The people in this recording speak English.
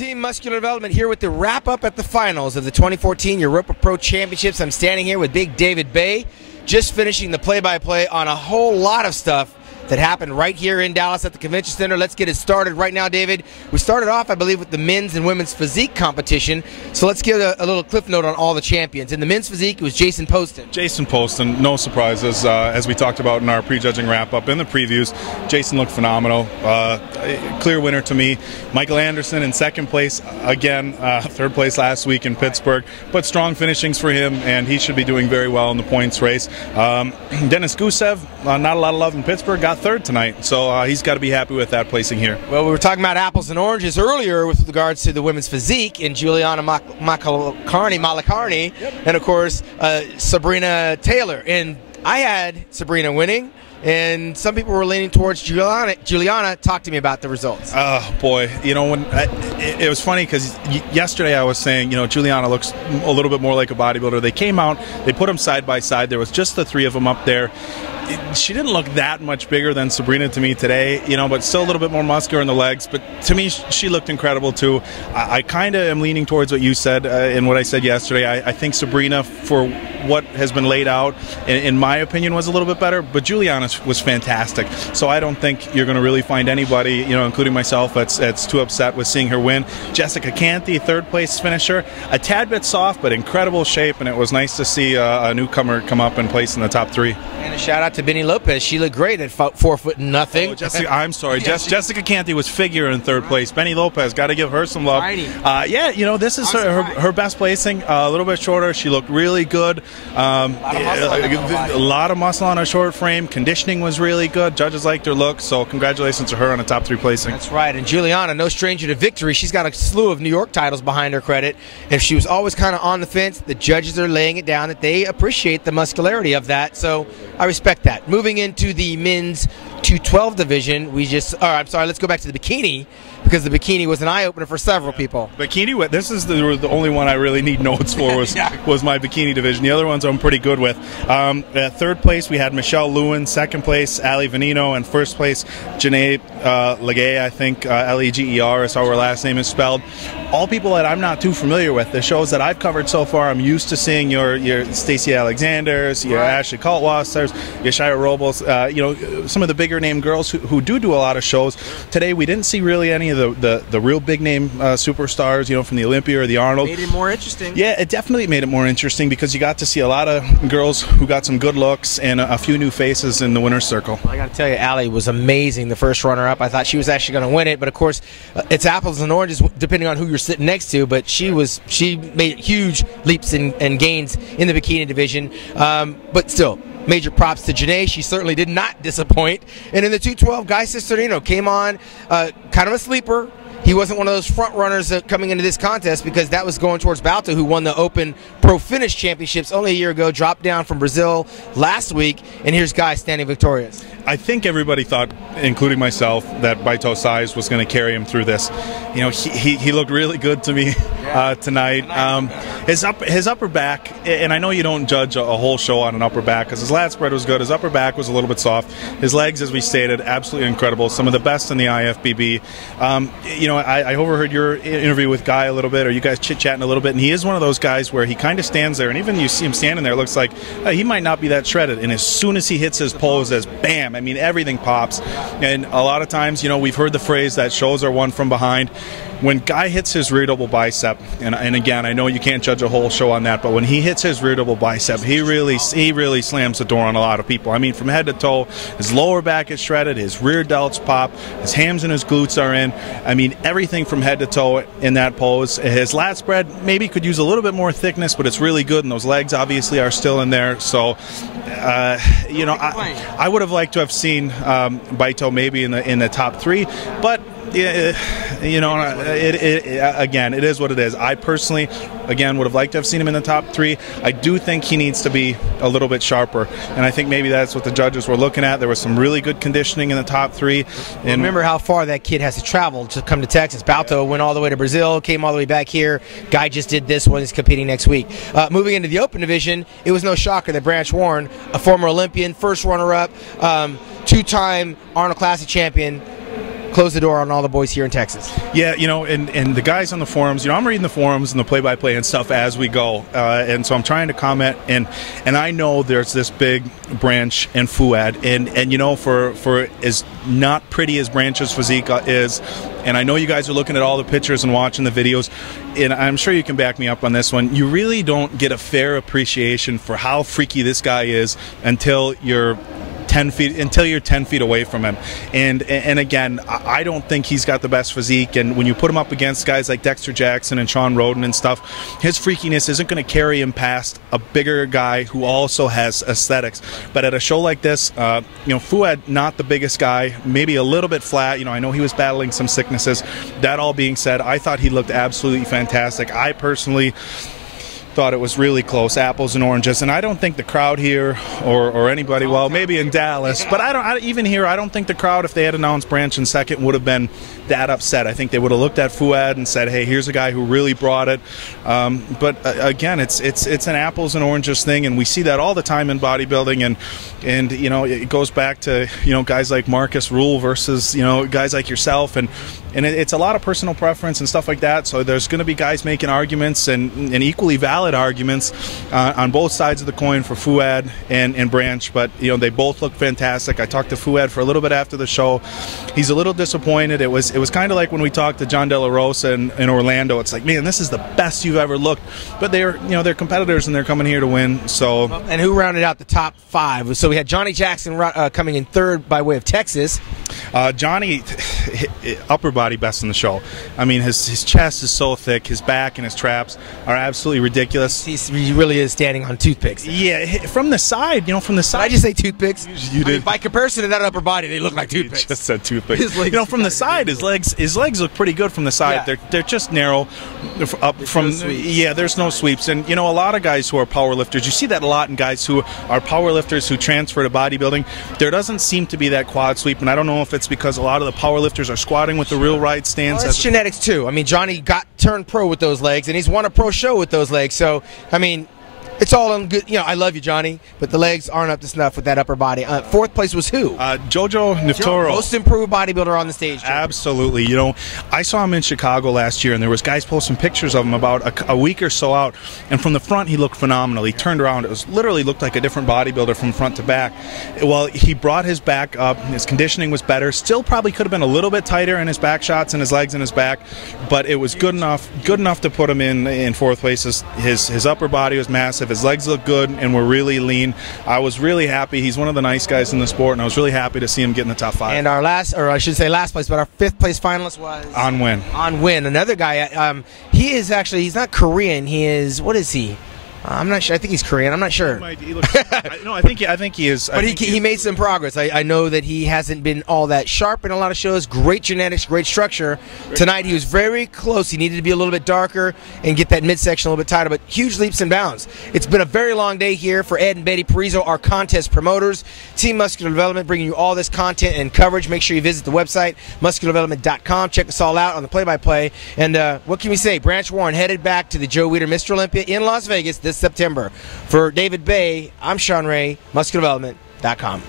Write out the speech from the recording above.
Team Muscular Development here with the wrap-up at the finals of the 2014 Europa Pro Championships. I'm standing here with Big David Baye, just finishing the play-by-play on a whole lot of stuff that happened right here in Dallas at the Convention Center. Let's get it started right now, David. We started off, I believe, with the men's and women's physique competition. So let's give a little cliff note on all the champions. In the men's physique, it was Jason Poston. Jason Poston, no surprises. As we talked about in our prejudging wrap-up in the previews, Jason looked phenomenal. Clear winner to me. Michael Anderson in second place, again, third place last week in Pittsburgh, but strong finishings for him, and he should be doing very well in the points race. Denis Gusev, not a lot of love in Pittsburgh, got third tonight, so he's got to be happy with that placing here. Well, we were talking about apples and oranges earlier with regards to the women's physique in Juliana Malakarni, yep. And of course Sabrina Taylor. And I had Sabrina winning, and some people were leaning towards Juliana. Juliana, talk to me about the results. Oh boy, you know, when it was funny because yesterday I was saying, you know, Juliana looks a little bit more like a bodybuilder. They came out, they put them side by side. There was just the three of them up there. She didn't look that much bigger than Sabrina to me today, you know, but still a little bit more muscular in the legs. But to me, she looked incredible too. I kind of am leaning towards what you said and what I said yesterday. I think Sabrina, for what has been laid out, in my opinion, was a little bit better. But Juliana was fantastic. So I don't think you're going to really find anybody, you know, including myself, that's too upset with seeing her win. Jessica Canty, third place finisher, a tad bit soft, but incredible shape. And it was nice to see a newcomer come up and place in the top three. And a shout out to Benny Lopez. She looked great at 4 foot nothing. Oh, I'm sorry. Jessica Canty was figure in third place. Benny Lopez, got to give her some love. Yeah, you know, this is her best placing. A little bit shorter. She looked really good. A lot of muscle on her short frame. Conditioning was really good. Judges liked her look. So congratulations to her on a top 3 placing. That's right. And Juliana, no stranger to victory. She's got a slew of New York titles behind her credit. And she was always kind of on the fence. The judges are laying it down that they appreciate the muscularity of that. So I respect that. Moving into the men's 212 division, I'm sorry, let's go back to the bikini, because the bikini was an eye-opener for several people. Bikini, this is the only one I really need notes for was my bikini division. The other ones I'm pretty good with. At third place, we had Michelle Lewin. Second place, Ali Venino. And first place, Janae Legay, I think. Leger is how her last name is spelled. All people that I'm not too familiar with. The shows that I've covered so far, I'm used to seeing your Stacey Alexanders, your Ashley Kaltwassers, your Shira Robles, you know, some of the bigger name girls who do a lot of shows. Today we didn't see really any of the real big name superstars, you know, from the Olympia or the Arnold. Made it more interesting. Yeah, it definitely made it more interesting because you got to see a lot of girls who got some good looks and a few new faces in the winner's circle. I got to tell you, Allie was amazing, the first runner-up. I thought she was actually going to win it, but of course, it's apples and oranges depending on who you're sitting next to. But she made huge leaps and gains in the bikini division. But still, major props to Janae. She certainly did not disappoint. And in the 212, Guy Cisternino came on, kind of a sleeper. He wasn't one of those front runners coming into this contest because that was going towards Balto, who won the Open Pro Finish Championships only a year ago, dropped down from Brazil last week, and here's Guy standing victorious. I think everybody thought, including myself, that Baito Size was going to carry him through this. You know, he looked really good to me tonight. His upper back, and I know you don't judge a whole show on an upper back because his lat spread was good. His upper back was a little bit soft. His legs, as we stated, absolutely incredible. Some of the best in the IFBB. You know, I overheard your interview with Guy a little bit, or you guys chit-chatting a little bit, and he is one of those guys where he kind of stands there, and even you see him standing there, it looks like he might not be that shredded, and as soon as he hits his pose, as bam, I mean, everything pops. And a lot of times, you know, we've heard the phrase that shows are won from behind. When Guy hits his rear double bicep, and again, I know you can't judge a whole show on that, but when he hits his rear double bicep, he really slams the door on a lot of people. I mean, from head to toe, his lower back is shredded, his rear delts pop, his hams and his glutes are in. I mean, everything from head to toe in that pose. His lat spread maybe could use a little bit more thickness, but it's really good, and those legs obviously are still in there. So, you know, I would have liked to have seen Baito maybe in the top 3, but you know, again, it is what it is. I personally, again, would have liked to have seen him in the top 3. I do think he needs to be a little bit sharper, and I think maybe that's what the judges were looking at. There was some really good conditioning in the top 3. And remember how far that kid has to travel to come to Texas. Balto went all the way to Brazil, came all the way back here. Guy just did this one. He's competing next week. Moving into the Open division, it was no shocker that Branch Warren, a former Olympian, first runner-up, 2-time Arnold Classic champion, close the door on all the boys here in Texas. Yeah, and the guys on the forums, I'm reading the forums and the play-by-play and stuff as we go, and so I'm trying to comment, and I know there's this big Branch and Fouad, and for as not pretty as Branch's physique is, and I know you guys are looking at all the pictures and watching the videos, and I'm sure you can back me up on this one, you really don't get a fair appreciation for how freaky this guy is until you're 10 feet away from him, and again, I don't think he's got the best physique, and when you put him up against guys like Dexter Jackson and Sean Roden and stuff, his freakiness isn't going to carry him past a bigger guy who also has aesthetics. But at a show like this, Fouad, not the biggest guy, maybe a little bit flat. I know he was battling some sicknesses. That all being said, I thought he looked absolutely fantastic. I personally thought it was really close, apples and oranges, and I don't think the crowd here or anybody, well, maybe in Dallas, but even here, I don't think the crowd, if they had announced Branch in second, would have been that upset. I think they would have looked at Fouad and said, hey, here's a guy who really brought it. But again, it's an apples and oranges thing, and we see that all the time in bodybuilding, and it goes back to guys like Marcus Rule versus guys like yourself, and it's a lot of personal preference and stuff like that. So there's going to be guys making arguments and equally valid arguments on both sides of the coin for Fouad and Branch. But they both look fantastic. I talked to Fouad for a little bit after the show. He's a little disappointed. It was kind of like when we talked to John De La Rosa in Orlando. It's like, man, this is the best you've ever looked. But they're competitors and they're coming here to win. So and who rounded out the top 5? So we had Johnny Jackson coming in third by way of Texas. Johnny, upper body best in the show. I mean, his chest is so thick, his back and his traps are absolutely ridiculous. He really is standing on toothpicks. Yeah, from the side, from the side. Did I just say toothpicks? You did. By comparison to that upper body, they look like toothpicks. You just said toothpicks. From the side, his legs look pretty good from the side. Yeah. They're just narrow. There's no sweeps. And a lot of guys who are power lifters, you see that a lot in guys who are power lifters who transfer to bodybuilding. There doesn't seem to be that quad sweep, and I don't know if it's because a lot of the power lifters are squatting with the real right stance. Well, it's genetics too. I mean, Johnny turned pro with those legs, and he's won a pro show with those legs. So, I mean, it's all in good. I love you, Johnny, but the legs aren't up to snuff with that upper body. Fourth place was who? Jojo Neftoro. Most improved bodybuilder on the stage. Joe. Absolutely. I saw him in Chicago last year, and there was guys posting pictures of him about a week or so out, and from the front, he looked phenomenal. He turned around. It literally looked like a different bodybuilder from front to back. Well, he brought his back up. His conditioning was better. Still probably could have been a little bit tighter in his back shots and his legs and his back, but it was good enough to put him in fourth place. His upper body was massive. His legs look good and were really lean. I was really happy. He's one of the nice guys in the sport, and I was really happy to see him get in the top 5. And our last place, but our 5th place finalist was On Win. On Win, another guy. He's not Korean. He is, what is he? I'm not sure. I think he's Korean. I'm not sure. I think he is. But he made some progress. I know that he hasn't been all that sharp in a lot of shows. Great genetics, great structure. Tonight he was very close. He needed to be a little bit darker and get that midsection a little bit tighter, but huge leaps and bounds. It's been a very long day here for Ed and Betty Parizo, our contest promoters. Team Muscular Development bringing you all this content and coverage. Make sure you visit the website, musculardevelopment.com. Check us all out on the play-by-play. And what can we say? Branch Warren headed back to the Joe Weider Mr. Olympia in Las Vegas this September. For David Baye, I'm Shawn Ray, musculardevelopment.com.